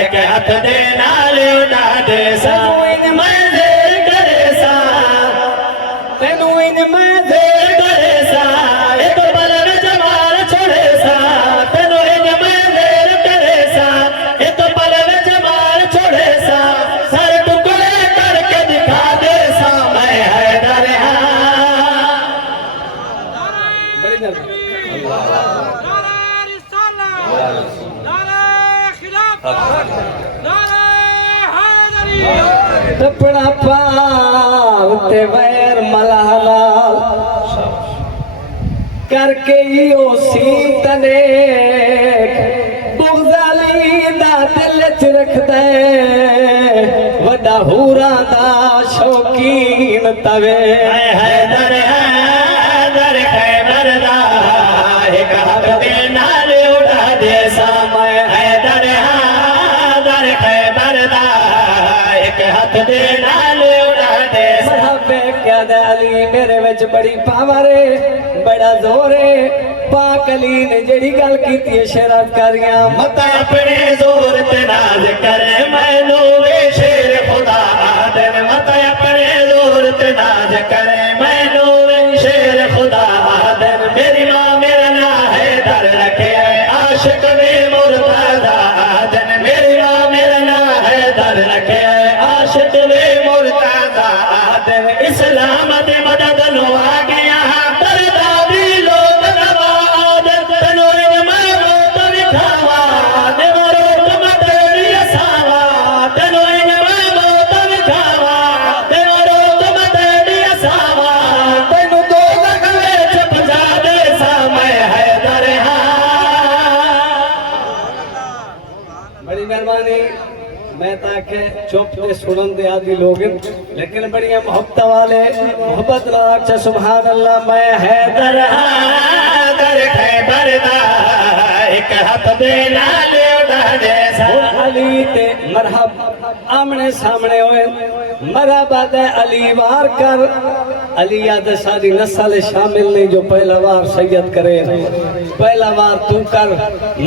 एक हाथ दे नाल उड़ा दे सा मैं देर करे सा तेनू इन मैं देर करे सा एक पल में जमाल छोड़े सा तेनू इन मैं देर करे सा एक पल में जमाल छोड़े सा सारे टुकड़े करके दिखा दे सा मैं हैदर अपना पाते वैर मलालाल करके यो सीतने बुगजाली दा दिल च रख दे वड्डा हूरा दा शौकीन तवे हैदर हैदर खैबर दा एक हाथ दे नाल उड़ा दे सा मैं हैदर हैदर खैबर दा एक हाथ दे नाल उड़ा दे सा मरहबे क्या दे अली मेरे विच बड़ी पावर है बड़ा जोर है पाक अली ने जेड़ी गल कीती है शरारतकारियां मत अपने जोर ते नाज करे मैनू वे शेर खुदा आदन मत अपने जोर ते नाज करे मैनू वे शेर खुदा आदन मेरी माँ मेरा ना हैदर रखे आशिक वे मुर्तजा आदन मेरी माँ मेरा ना हैदर रखे आशिक वे मुर्तजा आदन इस्लाम दे मदद लो आ गया दरदा भी लोग नवाज तनूर में मौत विखावा दे मरो तुम तेरी असावा तनूर में मौत विखावा दे मरो तुम तेरी असावा तेनू दो लगवे चुप जा दे सा मैं हैदर बड़ी मेहरबानी मैं ताके चुप ते सुनन दे आदि लोग लेकिन बड़िया मोहब्बत वाले मोहब्बत लाख सुभान अल्लाह मैं हैदर हैदर खैबर दा एक हाथ दे नाल उड़ा दे सा अली ते मरहब आमने सामने होए मरहबा दे अली वार कर अली याद सारी नस्ल शामिल नहीं जो पहला वार सैयद करे पहला वार तू कर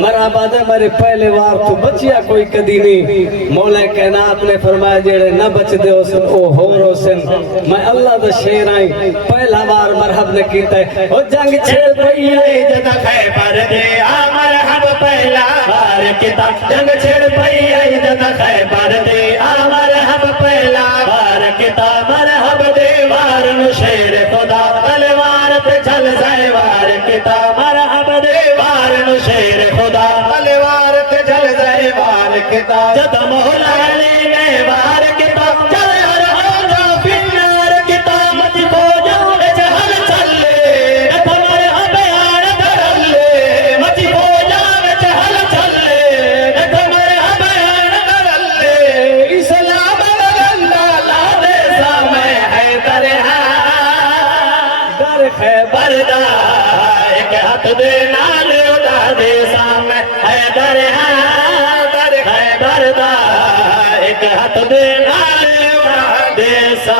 मरहबा दे मेरे पहले वार तू बचिया कोई कदी नहीं मौला कायनात ने फरमाया जेड़े न बचदे होसन ओ होर होसन मैं अल्लाह दा शेर आई पहला वार मरहब ने कीता है ओ जंग छेड़ पई है जदा खैबर दे आ मरहब पहला वार किताब जंग छेड़ पई है जदा खैबर दे आ मरहब पहला वार किताब मरहब दे वार नु शेर खुदा तलवार पे चल जाए वार किताब मरहब दे वार नु शेर खुदा तलवार पे चल जाए वार किताब जद मौला अली ने वार किताब चल रहा फिर किताब मत खो जाओ जहल चले तुम्हारे बयान कर ले मत खो जाओ जहल चले तुम्हारे बयान कर ले इस्लाम अल्लाह ला दे सा मैं हैदर दर खैबर दा एक हाथ दे नाल उड़ा दे सा मैं हैदर खैबर दा एक हाथ दे नाल उड़ा दे सा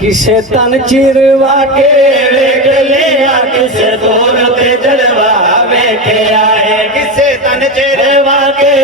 किसे तन चिरवा के वेख लिया किसे तोर ते जलवा वेखे आए किसे तन चिरवा के